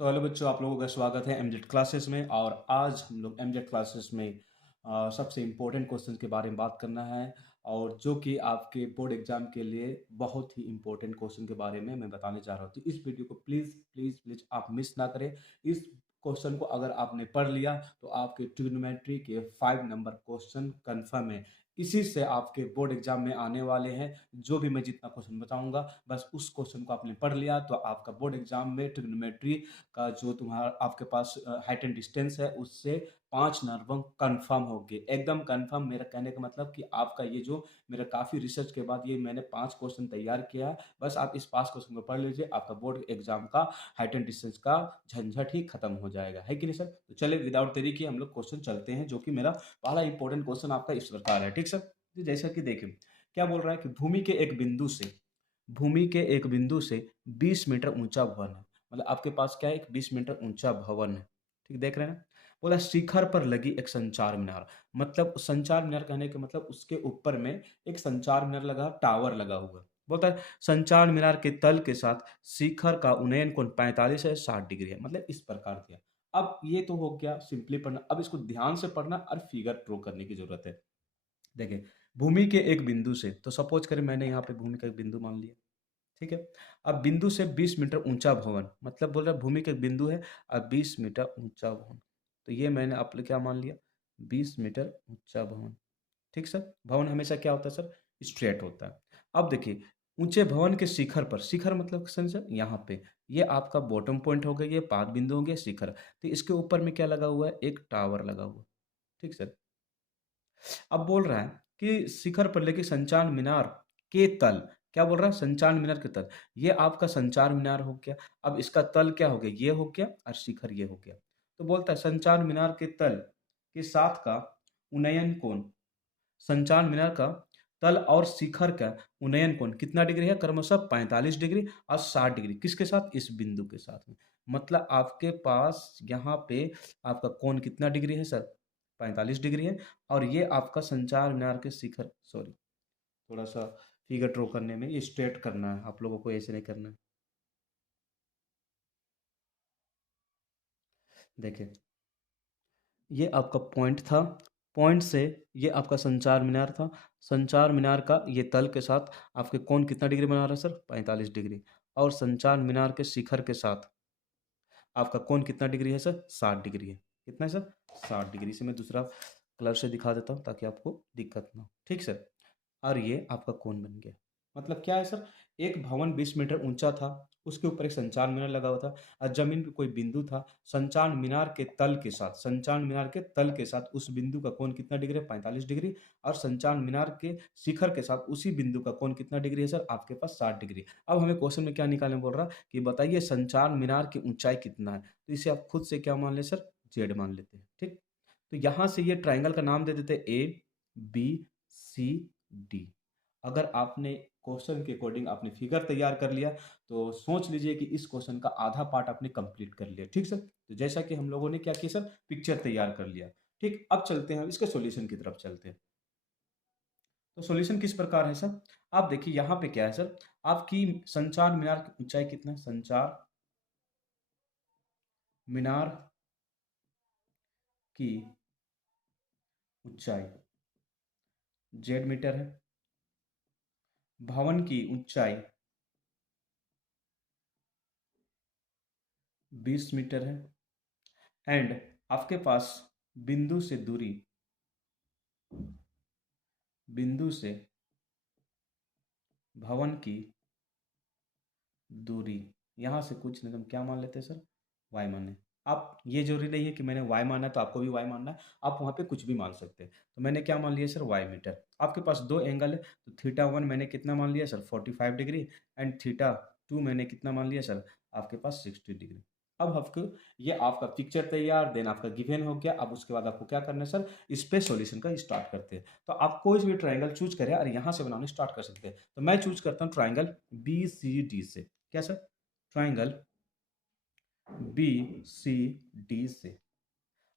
तो हेलो बच्चों, आप लोगों का स्वागत है एमजेड क्लासेस में। और आज हम लोग एमजेड क्लासेस में सबसे इम्पोर्टेंट क्वेश्चन के बारे में बात करना है, और जो कि आपके बोर्ड एग्जाम के लिए बहुत ही इम्पोर्टेंट क्वेश्चन के बारे में मैं बताने जा रहा हूँ। तो इस वीडियो को प्लीज़ प्लीज़ प्लीज़ आप मिस ना करें। इस क्वेश्चन को अगर आपने पढ़ लिया तो आपके ट्रिग्नोमेट्री के 5 नंबर क्वेश्चन कन्फर्म है। इसी से आपके बोर्ड एग्जाम में आने वाले हैं। जो भी मैं जितना क्वेश्चन बताऊंगा, बस उस क्वेश्चन को आपने पढ़ लिया तो आपका बोर्ड एग्जाम में ट्रिग्नोमेट्री का जो तुम्हारा आपके पास हाइट एंड डिस्टेंस है उससे 5 नंबर कंफर्म हो गए, एकदम कंफर्म। मेरा कहने का मतलब कि आपका ये जो मेरा काफ़ी रिसर्च के बाद ये मैंने 5 क्वेश्चन तैयार किया है, बस आप इस 5 क्वेश्चन को पढ़ लीजिए, आपका बोर्ड एग्जाम का हाइट एंड डिस्टेंस का झंझट ही खत्म हो जाएगा, है कि नहीं सर। तो चले विदाउट देरी के हम लोग क्वेश्चन चलते हैं, जो कि मेरा पहला इंपॉर्टेंट क्वेश्चन आपका इस प्रकार है। ठीक सर, तो जैसा कि देखें क्या बोल रहा है कि भूमि के एक बिंदु से 20 मीटर ऊंचा भवन है। मतलब आपके पास क्या है, एक 20 मीटर ऊंचा भवन है। ठीक देख रहे हैं ना। बोला शिखर पर लगी एक संचार मीनार। मतलब संचार मीनार कहने के मतलब उसके ऊपर में एक संचार मीनार लगा, टावर लगा हुआ है। बोलता है संचार मीनार के तल के साथ शिखर का उन्नयन कोण 45 है, 60 डिग्री है। मतलब इस प्रकार दिया। अब ये तो हो गया सिंपली पढ़ना, अब इसको ध्यान से पढ़ना और फिगर ड्रॉ करने की जरूरत है। देखिए, भूमि के एक बिंदु से, तो सपोज करें मैंने यहाँ पे भूमि का एक बिंदु मान लिया। ठीक है। अब बिंदु से 20 मीटर ऊंचा भवन, मतलब बोल रहा है भूमि का एक बिंदु है और 20 मीटर ऊंचा भवन। तो ये मैंने आपने क्या मान लिया, 20 मीटर ऊंचा भवन। ठीक सर, भवन हमेशा क्या होता है सर, स्ट्रेट होता है। अब देखिए, ऊंचे भवन के शिखर पर, शिखर मतलब सर यहाँ पे, ये आपका बॉटम पॉइंट हो गया, ये पाद बिंदु हो गया शिखर। तो इसके ऊपर में क्या लगा हुआ है, एक टावर लगा हुआ है। ठीक सर। अब बोल रहा है कि शिखर पर लेके संचार मीनार के तल, क्या बोल रहा है, संचार मीनार के तल। ये आपका संचार मीनार हो गया। अब इसका तल क्या हो गया, ये हो गया, और शिखर ये हो गया। तो बोलता है संचार मीनार के तल के साथ का उन्नयन कोण, संचार मीनार का तल और शिखर का उन्नयन कोण कितना डिग्री है, क्रमशः 45 डिग्री और 60 डिग्री। किसके साथ, इस बिंदु के साथ में। मतलब आपके पास यहाँ पे आपका कोण कितना डिग्री है सर, 45 डिग्री है। और ये आपका संचार मीनार के शिखर, सॉरी, थोड़ा सा फिगर ड्रॉ करने में ये स्ट्रेट करना है आप लोगों को, ऐसे नहीं करना है। देखिए, ये आपका पॉइंट था, पॉइंट से ये आपका संचार मीनार था। संचार मीनार का ये तल के साथ आपके कोण कितना डिग्री बना रहा है सर, 45 डिग्री। और संचार मीनार के शिखर के साथ आपका कोण कितना डिग्री है सर, 60 डिग्री है। कितना है सर, 60 डिग्री। से मैं दूसरा कलर से दिखा देता हूँ ताकि आपको दिक्कत ना हो। ठीक सर। और ये आपका कोण बन गया। मतलब क्या है सर, एक भवन 20 मीटर ऊंचा था, उसके ऊपर एक संचार मीनार लगा हुआ था, और जमीन पे कोई बिंदु था। संचार मीनार के तल के साथ, संचार मीनार के तल के साथ उस बिंदु का कोण कितना डिग्री है, 45 डिग्री। और संचार मीनार के शिखर के साथ उसी बिंदु का कोण कितना डिग्री है सर, आपके पास 60 डिग्री। अब हमें क्वेश्चन में क्या निकालने बोल रहा कि बताइए संचार मीनार की ऊंचाई कितना है। तो इसे आप खुद से क्या मान ले सर, जेड मान लेते हैं। ठीक। तो यहां से ये ट्राइंगल का नाम दे देते ए बी सी डी। अगर आपने क्वेश्चन के अकॉर्डिंग आपने फिगर तैयार कर लिया, तो सोच लीजिए कि इस क्वेश्चन का आधा पार्ट आपने कंप्लीट कर लिया। ठीक सर। तो जैसा कि हम लोगों ने क्या किया सर, पिक्चर तैयार कर लिया। ठीक, अब चलते हैं इसके सॉल्यूशन की तरफ चलते हैं। तो सॉल्यूशन किस प्रकार है सर, आप देखिए यहाँ पे क्या है सर, आपकी संचार मीनार की ऊंचाई कितना है, संचार मीनार की ऊंचाई जेड मीटर है। भवन की ऊंचाई 20 मीटर है। एंड आपके पास बिंदु से दूरी, बिंदु से भवन की दूरी, यहां से कुछ नहीं, तो हम क्या मान लेते हैं सर, वाई माने। आप ये जरूरी नहीं है कि मैंने वाई माना है तो आपको भी वाई मानना है, आप वहां पे कुछ भी मान सकते हैं। तो मैंने क्या मान लिया सर, वाई मीटर। आपके पास दो एंगल है, तो थीटा 1 मैंने कितना मान लिया सर, 45 डिग्री। एंड थीटा 2 मैंने कितना मान लिया सर, आपके पास 60 डिग्री। अब आपको ये आपका पिक्चर तैयार, देन आपका गिवन हो गया। अब उसके बाद आपको क्या करना है सर, इस पे सॉल्यूशन का स्टार्ट करते हैं। तो आप कोई भी ट्राइंगल चूज करें और यहाँ से बनाना स्टार्ट कर सकते हैं। तो मैं चूज करता हूँ ट्राइंगल बी सी डी से। क्या sir, triangle B C D से।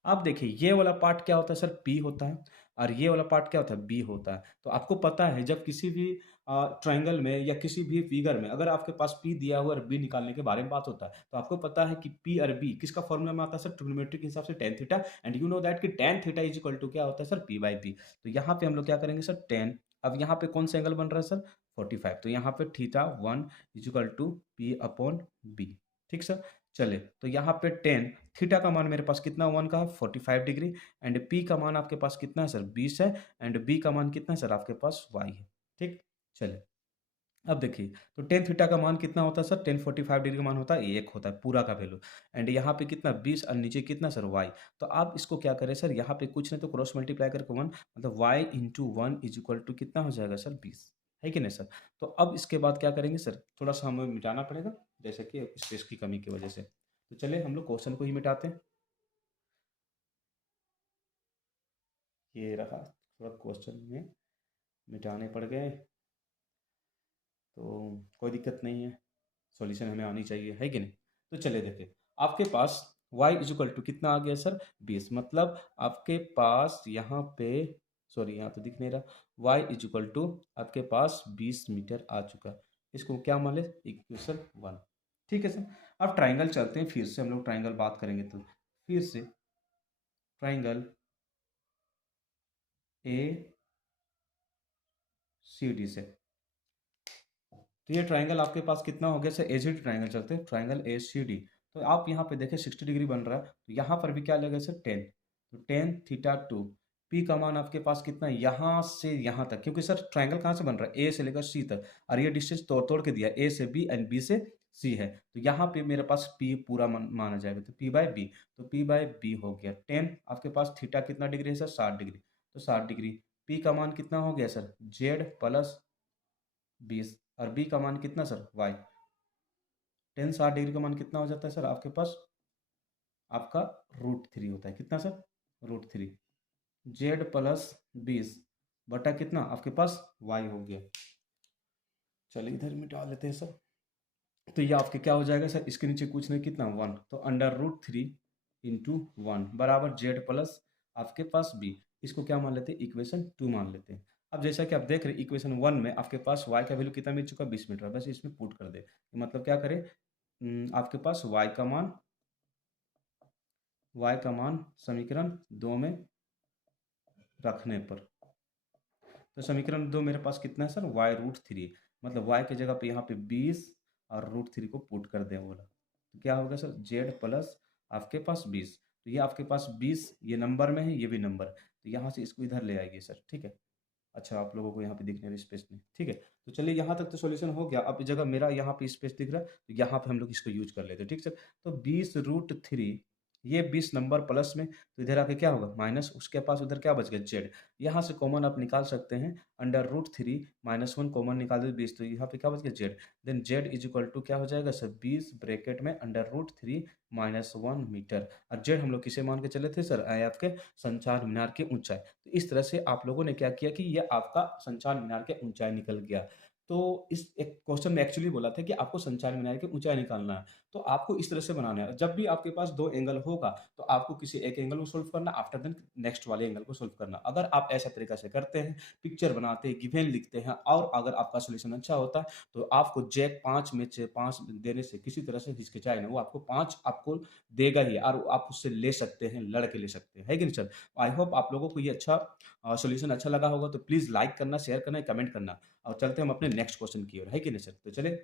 आप देखिए ये वाला पार्ट क्या होता है सर, पी होता है। और ये वाला पार्ट क्या होता है? बी होता है। तो आपको पता है जब किसी भी ट्रायंगल में या किसी भी फिगर में अगर आपके पास पी दिया हुआ और बी निकालने के बारे में बात होता है, तो आपको पता है कि पी और बी किसका फ़ॉर्मूला में आता है सर? ट्रिग्नोमेट्री के हिसाब से tan theta and you know that कि tan theta is equal to क्या होता है सर? P bye B. तो यहाँ पे हम लोग क्या करेंगे सर? टैन अब यहाँ पे कौन-सा एंगल बन रहा है सर? 45 तो यहाँ पे theta 1 is equal to P upon B. ठीक सर? चलिए, तो यहाँ पे टैन थीटा का मान मेरे पास कितना 1 का है? 45 डिग्री एंड पी का मान आपके पास कितना है सर? 20 है एंड बी का मान कितना है सर? आपके पास y है। ठीक? चलिए, अब देखिए, तो tan थीटा का मान कितना होता है सर? tan 45 डिग्री का मान होता है 1 होता है पूरा का वैल्यू एंड यहाँ पे कितना 20 और नीचे कितना सर y। तो आप इसको क्या करें सर? यहाँ पे कुछ नहीं तो क्रॉस मल्टीप्लाई करके 1 मतलब y into 1 is equal to कितना हो जाएगा सर? 20 है कि नहीं सर? तो अब इसके बाद क्या करेंगे सर? थोड़ा-सा हमें मिटाना पड़ेगा, जैसे कि स्पेस की कमी की वजह से। तो चलिए हम लोग क्वेश्चन को ही मिटाते हैं। ये रहा, थोड़ा क्वेश्चन में मिटाने पड़ गए, तो कोई दिक्कत नहीं है, सॉल्यूशन हमें आनी चाहिए, है कि नहीं? तो चलिए देखिए, आपके पास y इज़ इक्वल टू कितना आ गया सर? 20 मतलब आपके पास यहाँ पे सॉरी यहाँ तो दिख नहीं रहा, y इज़ इक्वल टू आपके पास 20 मीटर आ चुका है। इसको क्या मान लें? इक्वेशन 1। ठीक है सर? अब ट्रायंगल चलते हैं, फिर से हम लोग ट्रायंगल बात करेंगे तो फिर से ट्रायंगल ACD से। तो ये ट्रायंगल आपके पास कितना हो गया सर? एसिड ट्रायंगल चलते हैं, ट्रायंगल एसीडी। तो आप यहाँ पे देखें 60 डिग्री बन रहा है, तो यहाँ पर भी क्या लगेगा सर? 10। तो टेन थीटा टू पी का मान आपके पास कितना है? यहाँ से यहाँ तक, क्योंकि सर ट्रायंगल कहाँ से बन रहा है? ए से लेकर सी तक और ये डिस्टेंस तोड़ तोड़ के दिया, ए से बी एंड बी से सी है। तो यहाँ पे मेरे पास पी पूरा माना जाएगा, तो पी बाय बी। तो पी बाय बी हो गया 10। आपके पास थीटा कितना डिग्री है सर? 60 डिग्री। तो 60 डिग्री पी का मान कितना हो गया सर? जेड प्लस 20 और बी का मान कितना सर? वाई। 10 60 डिग्री का मान कितना हो जाता है सर? आपके पास आपका √3 होता है। कितना सर? √3 जेड प्लस 20 बटा कितना आपके पास? वाई हो गया। चलिए इधर मिटा लेते हैं सर। तो ये आपके क्या हो जाएगा सर? इसके नीचे कुछ नहीं, कितना 1, तो अंडर √3 इंटू 1 बराबर जेड प्लस आपके पास बी। इसको क्या मान लेते हैं? इक्वेशन 2 मान लेते हैं। अब जैसा कि आप देख रहे हैं इक्वेशन 1 में आपके पास y का वैल्यू कितना मिल चुका है? 20 मीटर। बस इसमें पुट कर दे, मतलब क्या करें? आपके पास y का मान समीकरण 2 में रखने पर, तो समीकरण 2 मेरे पास कितना है सर? y√3 मतलब y की जगह पे यहाँ पे 20 और √3 को पुट कर दें बोला, तो क्या होगा सर? z प्लस आपके पास 20। तो ये आपके पास 20 ये नंबर में है, ये भी नंबर, तो यहाँ से इसको इधर ले आइए सर। ठीक है? अच्छा, आप लोगों को यहाँ पे दिख नहीं रहा स्पेस नहीं, ठीक है? तो चलिए यहाँ तक तो सॉल्यूशन हो गया। अब इस जगह मेरा यहाँ पे स्पेस दिख रहा है, तो यहाँ पे हम लोग इसको यूज़ कर लेते हैं, ठीक सर? तो 20√3 ये 20 नंबर प्लस में, तो इधर आके क्या होगा? माइनस, उसके पास उधर क्या बच गया? जेड। यहाँ से कॉमन आप निकाल सकते हैं, अंडर √3 -1 कॉमन निकाल दो 20, तो यहाँ पे क्या बच गया? Z. Then Z is equal to क्या हो जाएगा सर? 20 ब्रैकेट में अंडर √3 -1 मीटर। और जेड हम लोग किसे मान के चले थे सर? आपके संचार मीनार की ऊंचाई। तो इस तरह से आप लोगों ने क्या किया कि ये आपका संचार मीनार की ऊंचाई निकल गया। तो इस एक क्वेश्चन में एक्चुअली बोला था कि आपको संचार मीनार की ऊंचाई निकालना है, तो आपको इस तरह से बनाना है। जब भी आपके पास 2 एंगल होगा, तो आपको किसी एक एंगल को सॉल्व करना, आफ्टर देन नेक्स्ट वाले एंगल को सॉल्व करना। अगर आप ऐसा तरीका से करते हैं, पिक्चर बनाते हैं, गिवन लिखते हैं और अगर आपका सॉल्यूशन अच्छा होता है, तो आपको जैक 5 में से 5 देने से किसी तरह से हिचकिचाए ना, वो आपको 5 आपको देगा ही और आप उससे ले सकते हैं, लड़ के ले सकते हैं। है कि नहीं सर? आई होप आप लोगों को ये अच्छा सॉल्यूशन अच्छा लगा होगा, तो प्लीज़ लाइक करना, शेयर करना, कमेंट करना और चलते हैं हम अपने नेक्स्ट क्वेश्चन की ओर, है कि नहीं सर? तो चलिए